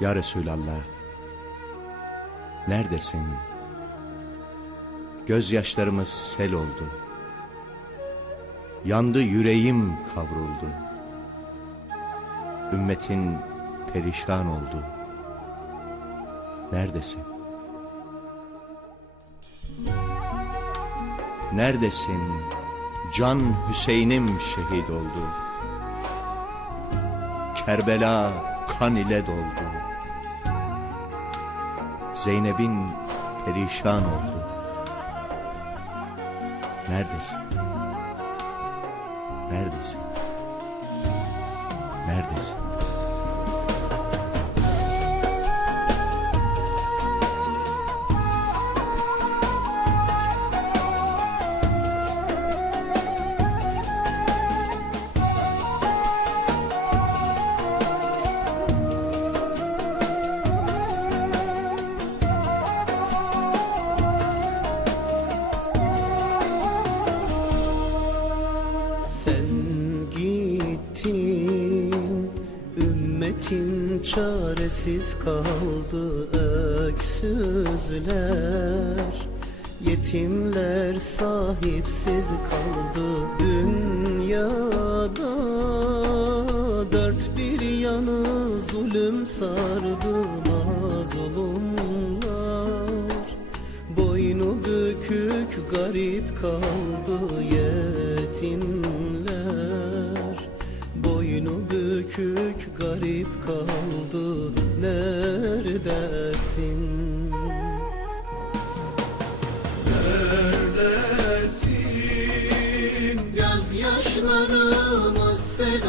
Ya Resulallah, neredesin? Gözyaşlarımız sel oldu. Yandı yüreğim kavruldu. Ümmetin perişan oldu. Neredesin? Neredesin? Can Hüseyin'im şehit oldu. Kerbela kan ile doldu. Zeynep'in perişan oldu. Neredesin? Neredesin? Neredesin? Çaresiz kaldı öksüzler. Yetimler sahipsiz kaldı dünyada. Dört bir yanı zulüm sardı mazlumlar Boynu bükük garip kaldı yetimler bükük garip kaldı neredesin? Neredesin? Gözyaşlarımız sel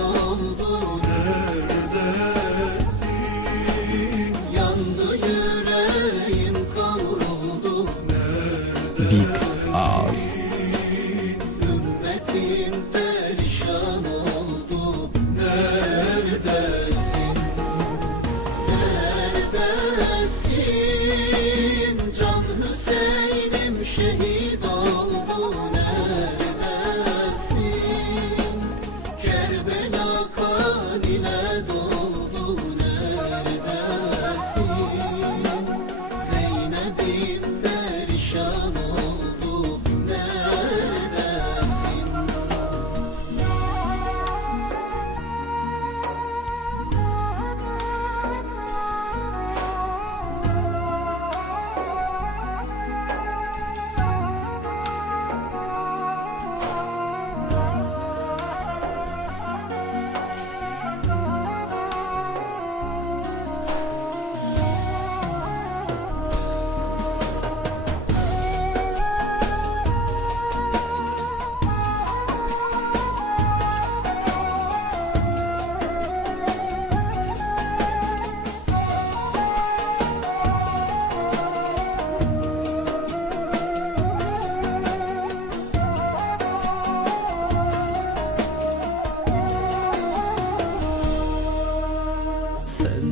Sen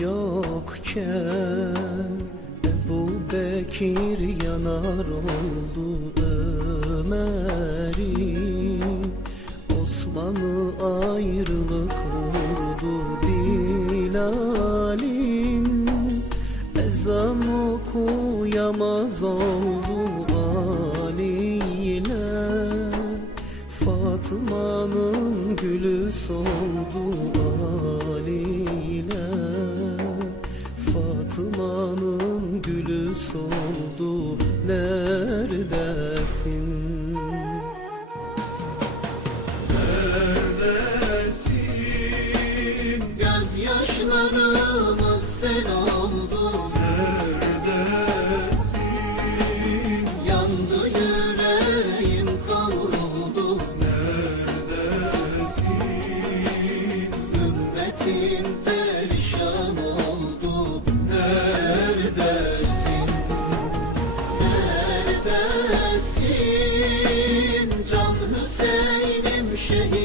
yokken Ebu Bekir yanar oldu Ömer'i Osman'ı ayrılık vurdu Bilal'in. Ezan okuyamaz oldu Fatıma'nın gülü soldu Ali ile Fatıma'nın gülü soldu? Neredesin? Hüseyin'im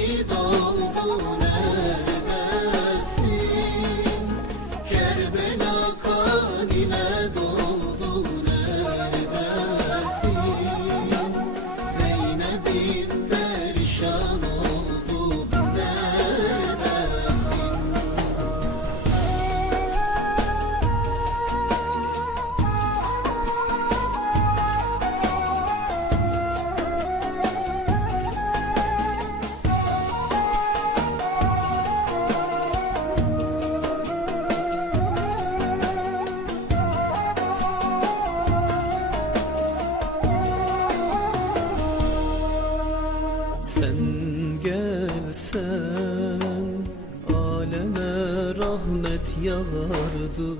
rahmet yağardı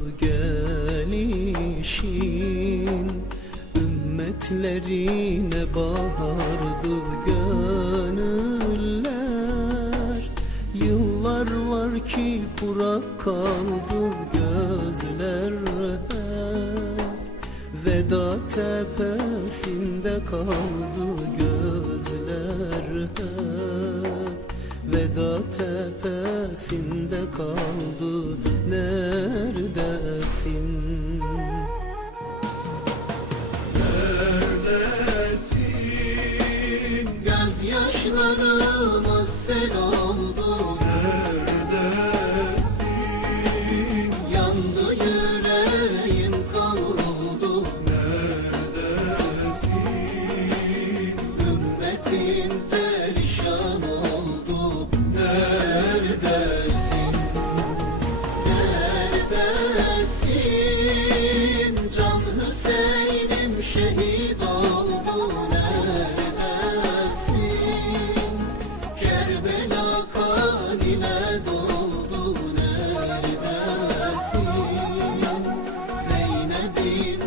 gelişin. Ümmetlerine bahardı gönüller. Yıllar var ki kurak kaldı gözler Veda tepesinde kaldı gözler hep Veda tepesinde kaldı neredesin? Neredesin? Gözyaşlarımız breathe.